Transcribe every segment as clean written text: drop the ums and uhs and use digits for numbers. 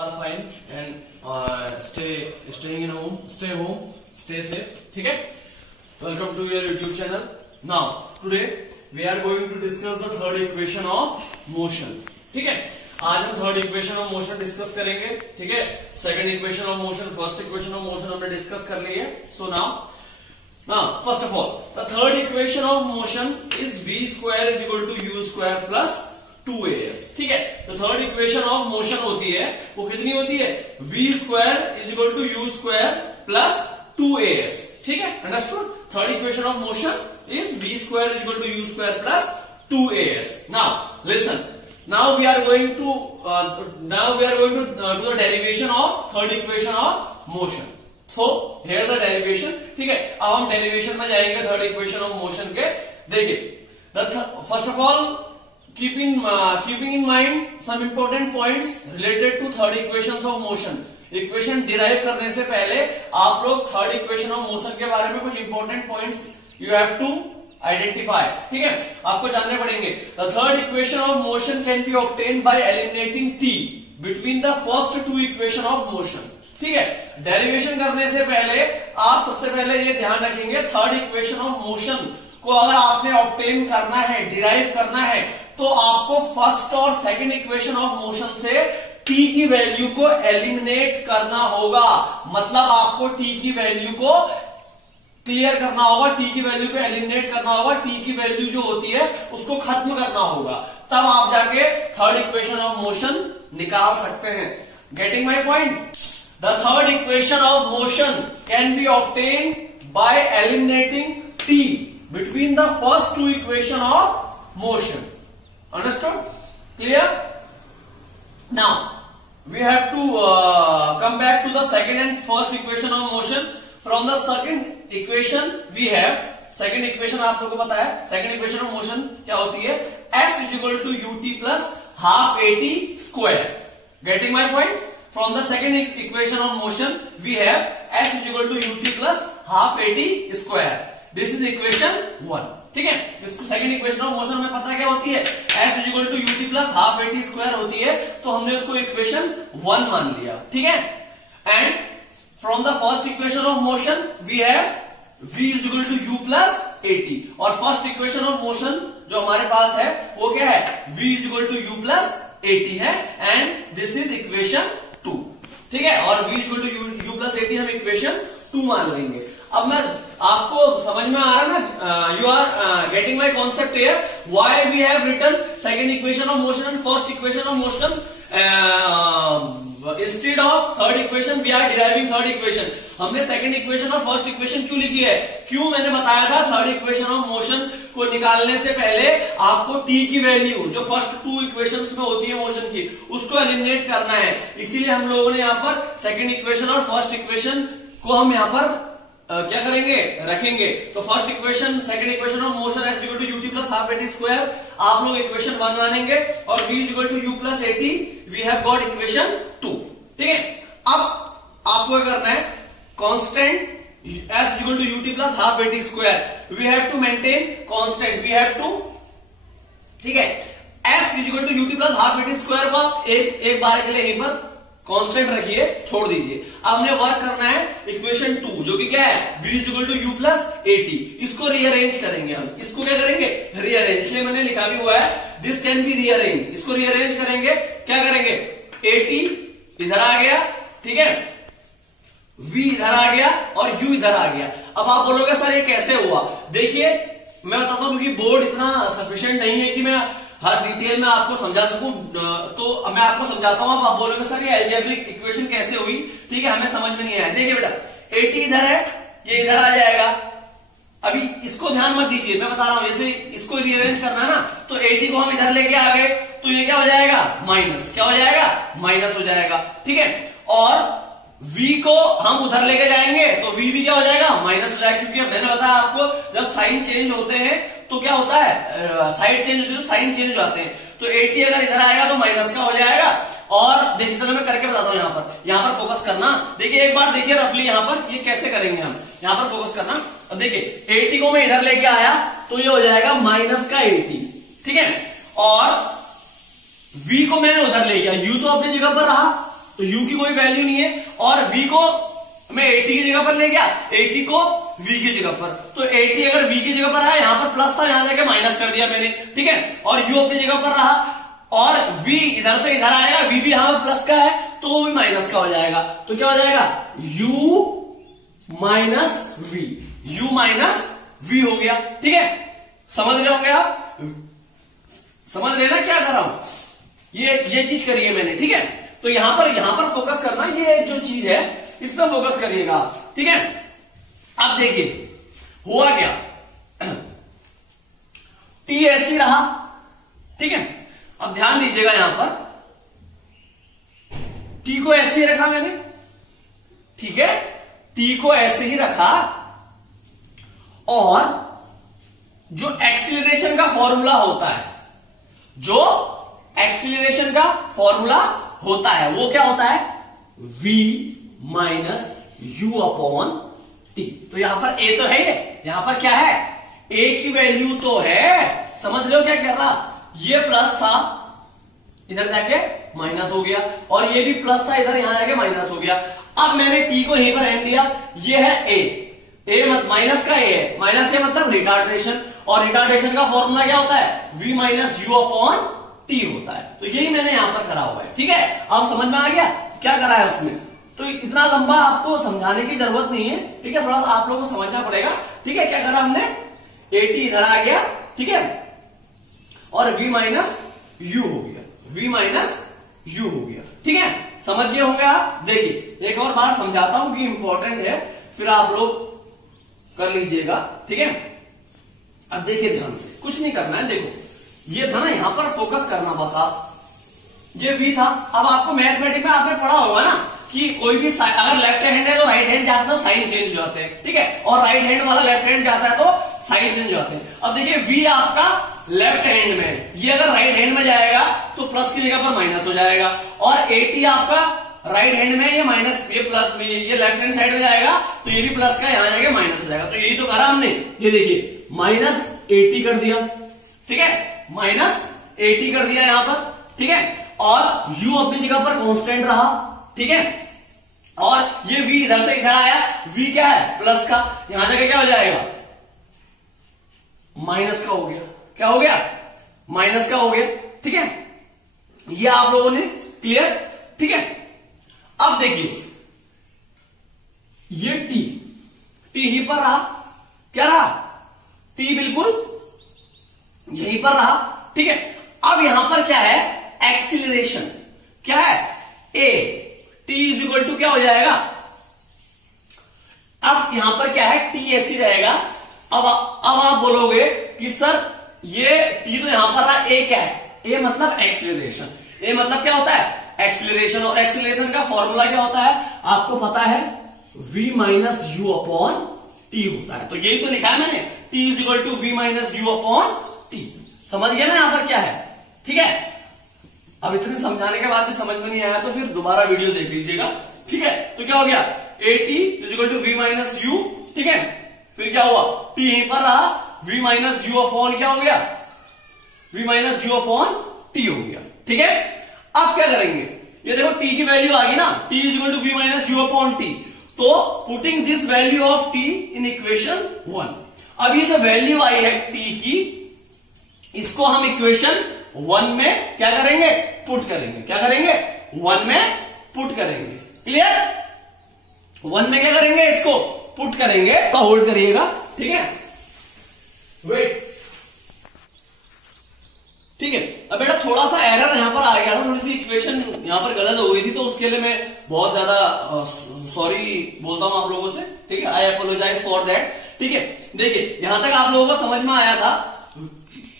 are fine and staying in home, stay home, stay safe. ठीक है? Welcome to your YouTube channel. Now today we are going to discuss the third equation of motion. ठीक है? आज हम third equation of motion discuss करेंगे. ठीक है? Second equation of motion, first equation of motion हमने डिस्कस कर ली है. सो now first of all the third equation of motion is v square is equal to u square plus 2as. ठीक है? तो third equation of motion होती है वो कितनी होती है? v square is equal to u square plus 2as. ठीक है? Understood? Third equation of motion is v square is equal to u square plus 2as. Now listen, now we are going to do the derivation of third equation of motion. So here the derivation. ठीक है? अब हम derivation में जाएंगे third equation of motion के. देखिए, first of all keeping in mind some important points related to third equations of motion. Equation derive करने से पहले आप लोग थर्ड इक्वेशन ऑफ मोशन के बारे में कुछ important points you have to identify. ठीक है? आपको जानने पड़ेंगे. The third equation of motion can be obtained by eliminating t between the first two equation of motion. ठीक है? डेरिवेशन करने से पहले आप सबसे पहले ये ध्यान रखेंगे, थर्ड इक्वेशन ऑफ मोशन को अगर आपने ऑब्टेन करना है, डिराइव करना है, तो आपको फर्स्ट और सेकंड इक्वेशन ऑफ मोशन से टी की वैल्यू को एलिमिनेट करना होगा. मतलब आपको टी की वैल्यू को क्लियर करना होगा, टी की वैल्यू को एलिमिनेट करना होगा, टी की वैल्यू जो होती है उसको खत्म करना होगा. तब आप जाके थर्ड इक्वेशन ऑफ मोशन निकाल सकते हैं. Getting my point? The third equation of motion can be obtained by eliminating T between the first two equation of motion. Understood? Clear? Now we have to come back to the second and first equation of motion. From the second equation we have, second equation आप लोगों को पता है, second equation of motion क्या होती है? S is equal to ut plus half at square. Getting my point? From the second equation of motion we have S is equal to ut plus half at square. This is equation 1. ठीक है? इसको second equation of motion में पता क्या होती है? S is equal to ut plus half at square होती है, तो हमने उसको इक्वेशन 1 मान लिया. ठीक है? And from the first equation of motion we have v is equal to u plus at. और फर्स्ट इक्वेशन ऑफ मोशन जो हमारे पास है वो क्या है? v is equal to u plus at है, एंड दिस इज इक्वेशन 2. ठीक है? और v is equal to u plus at हम इक्वेशन 2 मान लेंगे. अब मैं आपको समझ में आ रहा ना? You are getting my concept here. Why we have written second equation of motion and first equation of motion instead of third equation we are deriving third equation. हमने सेकंड इक्वेशन और फर्स्ट इक्वेशन क्यों लिखी है? क्यों? मैंने बताया था third equation of motion को निकालने से पहले आपको टी की वैल्यू जो फर्स्ट टू इक्वेशंस में होती है मोशन की, उसको एलिमिनेट करना है. इसीलिए हम लोगों ने यहाँ पर सेकंड इक्वेशन और फर्स्ट इक्वेशन को हम यहाँ पर क्या करेंगे? रखेंगे. तो first equation, second equation of motion s equal to ut plus half at square आप लोग इक्वेशन 1 मानेंगे, और v is equal to u plus at we have got equation 2. ठीक है? अब आपको क्या करना है? Constant s equal to ut plus half at square we have to maintain constant, we have to. ठीक है? s is equal to ut plus half at square को आप एक बार के लिए यहीं पर कांस्टेंट रखिए, छोड़ दीजिए. अब हमने वर्क करना है इक्वेशन 2 जो कि क्या है? v is equal to u plus at. इसको रीअरेंज करेंगे हम. इसको क्या करेंगे? रीअरेंज. इसलिए मैंने लिखा भी हुआ है दिस कैन बी रीअरेंज. इसको रीअरेंज करेंगे. क्या करेंगे? एटी इधर आ गया. ठीक है? v इधर आ गया और u इधर आ गया. अब आप बोलोगे सर ये कैसे हुआ? देखिए मैं बताता हूं, क्योंकि बोर्ड इतना सफिशिएंट नहीं है कि मैं हर डिटेल में आपको समझा सकूं, तो मैं आपको समझाता हूं. अब आप बोलोगे सर ये अलजेब्रिक इक्वेशन कैसे हुई? ठीक है, हमें समझ में नहीं आया. देखिए बेटा, 80 इधर है, ये इधर आ जाएगा. अभी इसको ध्यान मत दीजिए, मैं बता रहा हूं. जैसे इसको रीअरेंज करना है ना, तो 80 को हम इधर लेके आ गए, तो ये क्या हो जाएगा? माइनस. क्या हो जाएगा? माइनस हो जाएगा. ठीक है? और v को हम उधर लेके जाएंगे तो v भी क्या हो जाएगा? माइनस हो जाएगा. क्योंकि मैंने बताया आपको जब साइन चेंज होते हैं तो क्या होता है? साइड चेंज होती है तो साइन चेंज हो जाते हैं. तो 80 अगर इधर आएगा तो माइनस का हो जाएगा. और देखिए चलो मैं करके बताता हूं. यहाँ पर फोकस करना. देखिए एक बार देखिए रफली यहाँ पर ये कैसे करेंगे हम. यहाँ पर फोकस करना. अब देखिए 80 को मैं इधर लेके आया तो ये हो जाएगा माइनस का 80. ठीक है? और v को मैंने उधर ले गया, u तो अपनी जगह पर रहा. तो u की कोई वैल्यू नहीं है, और v को मैं 80 की जगह पर ले गया, 80 को v की जगह पर, तो 80 अगर v की जगह पर आया, यहां पर प्लस था, यहां जाके माइनस कर दिया मैंने, ठीक है, और u अपनी जगह पर रहा, और v इधर से इधर आएगा, v भी यहां पर प्लस का है तो वो भी माइनस का हो जाएगा, तो क्या हो जाएगा u minus v, u minus v हो गया, ठीक है। समझ रहे होंगे आप, समझ रहे ना क्या कर रहा हूं, ये चीज करी है मैंने, ठीक है। तो यहां पर फोकस करना, ये जो चीज है इस पर फोकस करिएगा, ठीक है। अब देखिए हुआ क्या, t ऐसी रहा, ठीक है। अब ध्यान दीजिएगा, यहां पर t को ऐसे ही रखा मैंने, ठीक है, t को ऐसे ही रखा, और जो एक्सीलरेशन का फॉर्मूला होता है, जो एक्सीलरेशन का फॉर्मूला होता है वो क्या होता है, v minus u upon t. तो यहां पर a तो है, ये यहां पर क्या है, a की वैल्यू तो है, समझ रहे हो क्या कर रहा, ये प्लस था, इधर जाके माइनस हो गया, और ये भी प्लस था, इधर यहां जाके माइनस हो गया। अब मैंने t को यहीं पर रहने दिया, ये है a मत माइनस का a है, माइनस का मतलब रिटार्डेशन, और रिटार्डेशन का फॉर्मूला क्या होता है, v minus u upon t होता है। तो यही मैंने यहां पर करा हुआ है, ठीक है। अब समझ में आ गया क्या करा है उसमें, तो इतना लंबा आपको समझाने की जरूरत नहीं है, ठीक है, थोड़ा सा आप लोगों को समझना पड़ेगा, ठीक है। क्या करा हमने, 80 इधर आ गया, ठीक है, और v माइनस यू हो गया, v माइनस यू हो गया, ठीक है। समझ गए होंगे आप। देखिए एक और बार समझाता हूं कि इंपॉर्टेंट है, फिर आप लोग कर लीजिएगा, ठीक है। अब देखिए ध्यान से, कुछ नहीं करना है, देखो ये था ना, यहां पर फोकस करना बस आप, ये v था। अब आपको मैथमेटिक्स में आपने पढ़ा होगा ना कि कोई भी अगर लेफ्ट हैंड है तो राइट हैंड जाता है तो साइन चेंज हो जाते हैं, ठीक है, और राइट हैंड वाला लेफ्ट हैंड जाता है तो साइन चेंज हो जाते हैं। अब देखिए v आपका लेफ्ट हैंड में है, ये अगर राइट हैंड में जाएगा तो प्लस की जगह पर माइनस हो जाएगा, और 80 आपका राइट हैंड में, ये माइनस, ये प्लस में, ये लेफ्ट हैंड साइड में जाएगा तो ये भी प्लस का यहां जाएगा माइनस हो जाएगा। तो यही तो करा हमने, ये देखिए माइनस 80 कर दिया, ठीक है, माइनस 80 कर दिया यहां पर, ठीक है, और u अपनी जगह पर कांस्टेंट रहा, ठीक है, और ये v इधर से इधर आया, v क्या है प्लस का, यहां जाके क्या हो जाएगा माइनस का हो गया, क्या हो गया माइनस का हो गया, ठीक है। ये आप लोगों ने क्लियर, ठीक है। अब देखिए ये t यहीं पर रहा, क्या रहा, t बिल्कुल यहीं पर रहा, ठीक है। अब यहां पर क्या है, एक्सीलरेशन क्या है, a, t is equal to क्या हो जाएगा, अब यहां पर क्या है, t ऐसी रहेगा। अब आप बोलोगे कि सर ये t तो यहां पर रहा, a क्या है, a मतलब एक्सीलरेशन, a मतलब क्या होता है एक्सीलरेशन, और एक्सीलरेशन का फॉर्मूला क्या होता है आपको पता है, v minus u upon t होता है। तो यही तो लिखा है मैंने, t is equal to v minus u upon t. समझ गया ना यहां पर क्या है, ठीक है। अब इतने समझाने के बाद भी समझ में नहीं आया तो फिर दोबारा वीडियो देख लीजिएगा, ठीक है। तो क्या हो गया, 80 is equal to v minus u, ठीक है, फिर क्या हुआ, t यहीं पर रहा, v माइनस यू अपॉन क्या हो गया, v minus u upon t हो गया, ठीक है। अब क्या करेंगे, ये देखो t की वैल्यू आ गई ना, t is equal to v minus u upon t, तो putting this value of t in equation 1। अब ये जो वैल्यू आई है t की, इसको हम इक्वेशन 1 में क्या करेंगे, पुट करेंगे, क्या करेंगे 1 में पुट करेंगे, क्लियर। 1 में क्या करेंगे, इसको पुट करेंगे, तो होल्ड करिएगा, ठीक है, वेट, ठीक है। अब बेटा थोड़ा सा एरर यहां पर आ गया था, थोड़ी सी इक्वेशन यहां पर गलत हो गई थी, तो उसके लिए मैं बहुत ज्यादा सॉरी बोलता हूं आप लोगों से, ठीक है, आई अपोलोजाइज फॉर दैट, ठीक है। देखिए यहां तक आप लोगों को समझ में आया था,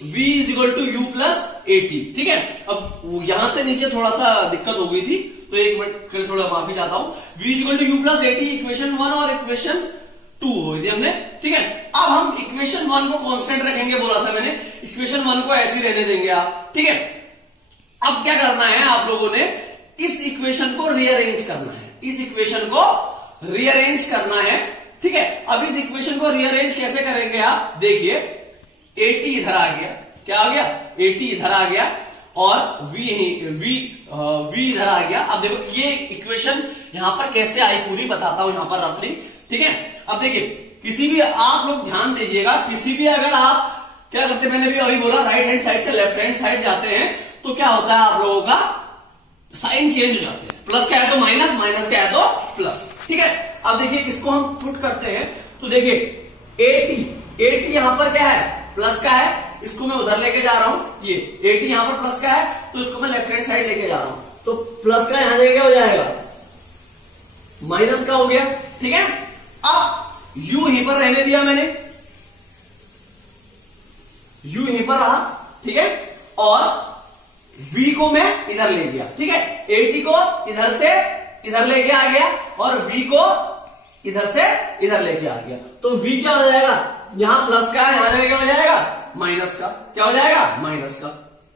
v is equal to u plus 80, ठीक है। अब यहां से नीचे थोड़ा सा दिक्कत हो गई थी, तो एक मिनट के लिए थोड़ा माफी चाहता हूं। v is equal to u plus 80 equation 1 और इक्वेशन 2 हुई थी हमने, ठीक है। अब हम इक्वेशन 1 को कांस्टेंट रखेंगे, बोला था मैंने, इक्वेशन 1 को ऐसे रहने देंगे आप, ठीक है। अब क्या करना है आप लोगों ने, इस इक्वेशन को रीअरेंज करना है, इस इक्वेशन को रीअरेंज करना है, ठीक है। अब इस इक्वेशन को रीअरेंज कैसे करेंगे आप देखिए, 80 इधर आ गया, क्या आ गया 80 इधर आ गया, और v v इधर आ गया। अब देखो ये इक्वेशन यहां पर कैसे आई पूरी बताता हूं यहां पर रफली, ठीक है। अब देखिए किसी भी आप लोग ध्यान दीजिएगा, किसी भी अगर आप क्या करते, मैंने भी अभी बोला राइट हैंड साइड से लेफ्ट हैंड साइड जाते हैं तो क्या होता है आप लोगों का साइन चेंज हो जाते हैं, प्लस क्या है तो माइनस, माइनस क्या है तो प्लस, ठीक है। अब देखिए इसको हम पुट करते हैं तो देखिए 80 यहां पर क्या है प्लस का है, इसको मैं उधर लेके जा रहा हूं, ये 80 यहां पर प्लस का है तो इसको मैं लेफ्ट हैंड साइड लेके जा रहा हूं, तो प्लस का यहां क्या हो जाएगा माइनस का हो गया, ठीक है। अब u यहीं पर रहने दिया मैंने, u यहीं पर रहा, ठीक है, और v को मैं इधर ले गया, ठीक है। 80 को इधर से इधर लेके आ गया और v को इधर से इधर लेके आ गया, तो v क्या हो जाएगा, यहां प्लस का है, यहां क्या हो जाएगा माइनस का, क्या हो जाएगा माइनस का,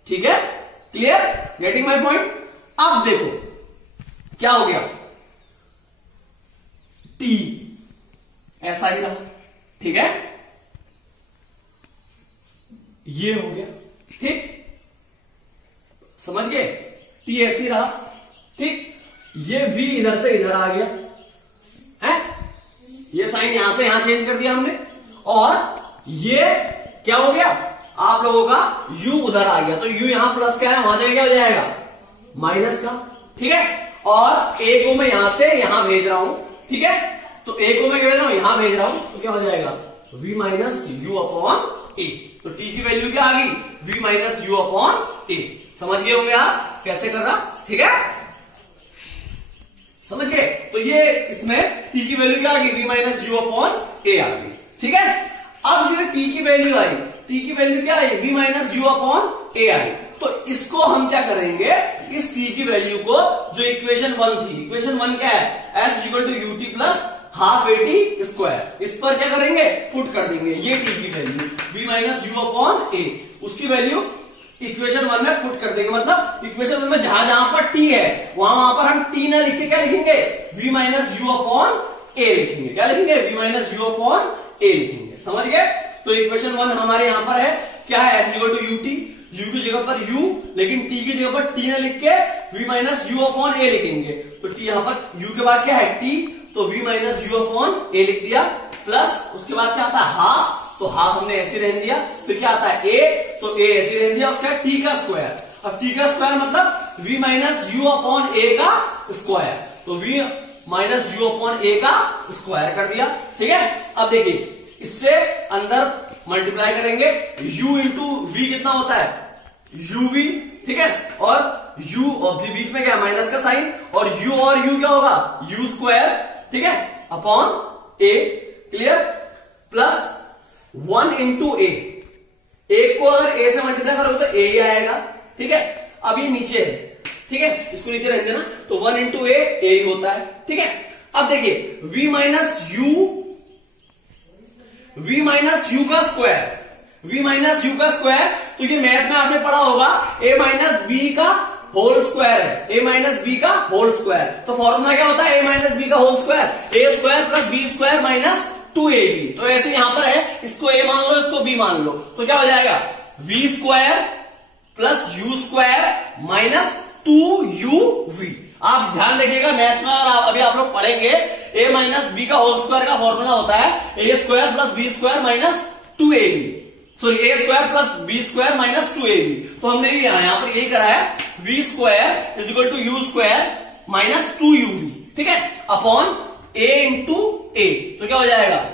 ठीक है। Clear, getting my point. अब देखो क्या हो गया, t ऐसा ही रहा, ठीक है, ये हो गया, ठीक, समझ गए, t ऐसी रहा, ठीक। ये v इधर से इधर आ गया है, ये साइन यहां से यहां चेंज कर दिया हमने, और ये क्या हो गया आप लोगों का u उधर आ गया, तो u यहां प्लस का है, वहां जाएगा क्या हो जाएगा माइनस का, ठीक है। और a को मैं यहां से यहां भेज रहा हूं, ठीक है, तो a को मैं क्या भेज रहा हूं यहां भेज रहा हूं, तो क्या हो जाएगा v minus u upon a, तो t की वैल्यू क्या आ गई v minus u upon a। समझ गए होंगे आप कैसे कर रहा, ठीक है, समझ गए। तो ये इसमें t की वैल्यू क्या आ गई v minus u upon a आ गई, ठीक है। अब जो t की वैल्यू आई, t की वैल्यू क्या आई v minus u upon a आई, तो इसको हम क्या करेंगे, इस t की वैल्यू को जो इक्वेशन 1 थी, इक्वेशन 1 क्या है s equal to u t plus half at square, इस पर क्या करेंगे पुट कर देंगे ये t की value v minus u upon a, उसकी वैल्यू इक्वेशन 1 में पुट कर देंगे, मतलब इक्वेशन 1 में जहां जहां पर t है वहां पर हम t ना लिख के क्या लिखेंगे v minus u upon a लिखेंगे, क्या लिखेंगे v minus u upon a लिखेंगे, समझ गए। तो इक्वेशन 1 हमारे यहां पर है क्या है s equal to u t, u की जगह पर u, लेकिन t की जगह पर t ना लिख के v minus u upon a लिखेंगे, तो t यहां पर u के बाद क्या है t, तो v minus u upon a लिख दिया, प्लस उसके बाद क्या आता है हाफ, तो हाफ हमने ऐसे रहने दिया, फिर क्या आता है a, तो a ऐसे रहने दिया, उसका t का स्क्वायर, अब t का स्क्वायर मतलब v minus u upon a का स्क्वायर, तो v minus u upon a का स्क्वायर कर दिया, ठीक है। अब देखिए इससे अंदर मल्टीप्लाई करेंगे, u इंटू v कितना होता है uv, ठीक है, और u और v बीच में क्या माइनस का साइन, और u क्या होगा u स्क्वायर, ठीक है, upon a, clear, plus 1 into a, एक को अगर a से मल्टीप्लाई करोगे तो a ही आएगा, ठीक है। अब ये नीचे है, ठीक है, इसको नीचे रहने देना, तो 1 इंटू a ही होता है, ठीक है। अब देखिए v माइनस यू का स्क्वायर, v माइनस यू का स्क्वायर, तो ये मैथ में आपने पढ़ा होगा a माइनस बी का होल स्क्वायर है, a माइनस बी का होल स्क्वायर, तो फॉर्मूला क्या होता है a माइनस बी का whole square, a square plus b square minus 2ab, तो ऐसे यहां पर है, इसको a मान लो इसको b मान लो, तो क्या हो जाएगा v square plus you square minus 2uv। आप ध्यान रखिएगा मैथ्स में अभी आप लोग पढ़ेंगे a माइनस बी का होल स्क्वायर का फॉर्मूला होता है a square plus b square minus 2ab, sorry a square plus b square minus 2ab, तो हमने भी यहां पर यही करा है v square is equal to u square minus 2uv, ठीक है, अपॉन a इंटू a, तो क्या हो जाएगा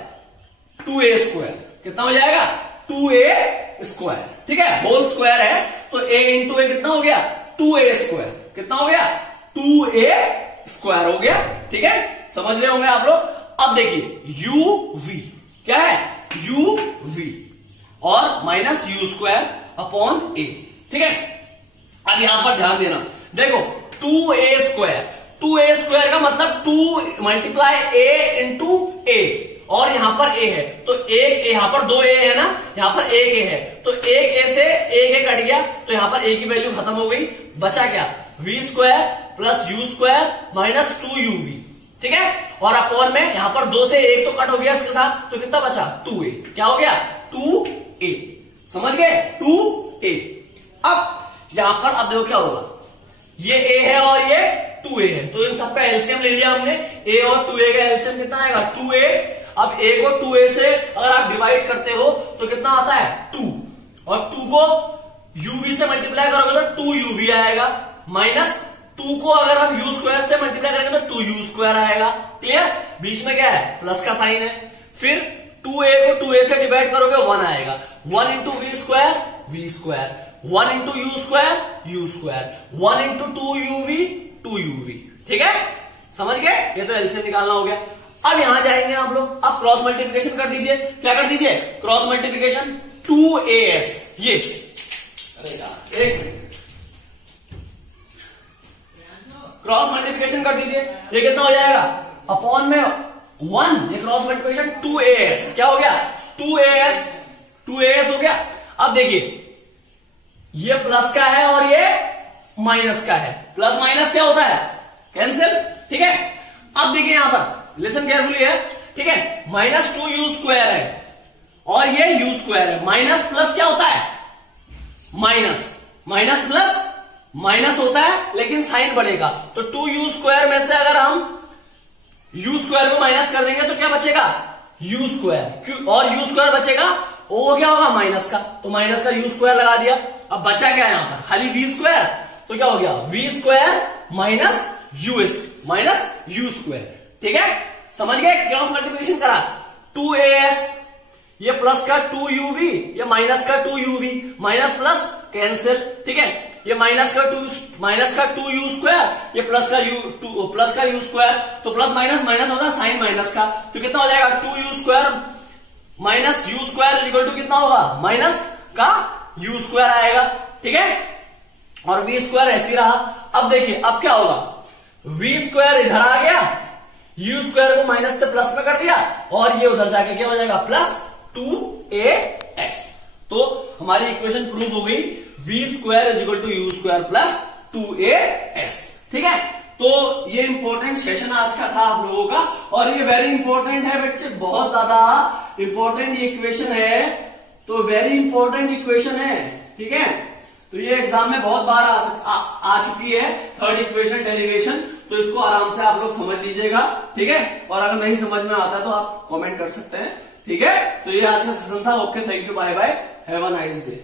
2a स्क्वायर, कितना हो जाएगा 2a स्क्वायर, ठीक है, होल स्क्वायर है, तो a इंटू a कितना हो गया 2a स्क्वायर, कितना हो गया 2a स्क्वायर हो गया, ठीक है, समझ रहे होंगे आप लोग। अब देखिए uv क्या है uv और minus you square upon a, ठीक है। अब यहां पर ध्यान देना, देखो 2a स्क्वायर का मतलब 2 मल्टीप्लाई a इंटू a, और यहां पर a है, तो एक यहां पर 2a है ना, यहां पर एक a है, तो एक a से एक a कट गया, तो यहां पर a की वैल्यू खत्म हो गई, बचा क्या v square plus you square minus 2uv, ठीक है, और अपॉन में यहां पर 2 से 1 तो कट हो गया इसके साथ, तो कितना बचा 2a, क्या हो गया 2a, समझ गए 2a। अब यहां पर अब देखो क्या होगा, ये a है और ये 2a है, तो इन सबका एलसीएम ले लिया हमने। a और 2a का एलसीएम कितना आएगा 2a। अब a को 2a से अगर आप डिवाइड करते हो तो कितना आता है 2, और 2 को uv से मल्टीप्लाई करोगे तो 2uv आएगा, माइनस 2 को अगर हम u स्क्वायर से मल्टीप्लाई करेंगे तो 2u स्क्वायर आएगा। क्लियर? बीच में क्या है प्लस का साइन है। फिर 2a को 2a से डिवाइड करोगे 1 आएगा, 1 into v square v square, 1 into u square u square, 1 into 2uv 2uv। ठीक है, समझ गए? ये तो एलसीएम निकालना हो गया। अब यहां जाएंगे आप लोग, अब क्रॉस मल्टीप्लिकेशन कर दीजिए। क्या कर दीजिए? क्रॉस मल्टीप्लिकेशन 2as, ये अरे यार एक क्रॉस मल्टीप्लिकेशन कर दीजिए। ये कितना हो जाएगा अपॉन में 1, ये क्रॉस मल्टीप्लिकेशन 2as क्या हो गया 2as हो गया। अब देखिए ये प्लस का है और ये माइनस का है, प्लस माइनस क्या होता है कैंसिल। ठीक है, अब देखिए यहां पर लिसन केयरफुली है। ठीक है, माइनस 2u स्क्वायर है और ये u स्क्वायर है, माइनस प्लस क्या होता है माइनस, माइनस प्लस माइनस होता है लेकिन साइन बढ़ेगा। तो 2u स्क्वायर में से अगर हम u स्क्वायर को माइनस कर देंगे तो क्या बचेगा u स्क्वायर, और u स्क्वायर बचेगा वो क्या होगा माइनस का, तो माइनस का u स्क्वायर लगा दिया। अब बचा क्या यहां पर खाली v स्क्वायर, तो क्या हो गया v square minus u square. ठीक है, समझ गए? क्रॉस मल्टीप्लिकेशन करा 2as, ये प्लस का 2uv, ये माइनस का 2uv, माइनस प्लस कैंसिल। ठीक है, ये माइनस का 2u स्क्वायर, ये प्लस का u स्क्वायर, तो प्लस माइनस माइनस होता है साइन माइनस का, तो कितना हो जाएगा 2u square minus u square equal to कितना होगा माइनस का u स्क्वायर आएगा। ठीक है, और v स्क्वायर ऐसी रहा। अब देखिए अब क्या होगा, v स्क्वायर इधर आ गया, u स्क्वायर को माइनस से प्लस में कर दिया, और ये उधर जाके क्या हो जाएगा प्लस 2as। तो हमारी इक्वेशन प्रूव हो गई, v square is equal to u square plus 2as। ठीक है, तो ये इंपॉर्टेंट सेशन आज का था आप लोगों का, और ये वेरी इंपॉर्टेंट है बच्चे, बहुत ज्यादा इंपॉर्टेंट ये इक्वेशन है, तो वेरी इंपॉर्टेंट इक्वेशन है। ठीक है, तो ये एग्जाम में बहुत बार आ चुकी है थर्ड इक्वेशन डेरिवेशन, तो इसको आराम से आप लोग समझ लीजिएगा। ठीक है, और अगर नहीं समझ में आता तो आप कमेंट कर सकते हैं। ठीक है, तो ये आज का सेशन था। Okay, thank you, bye bye, have a nice day.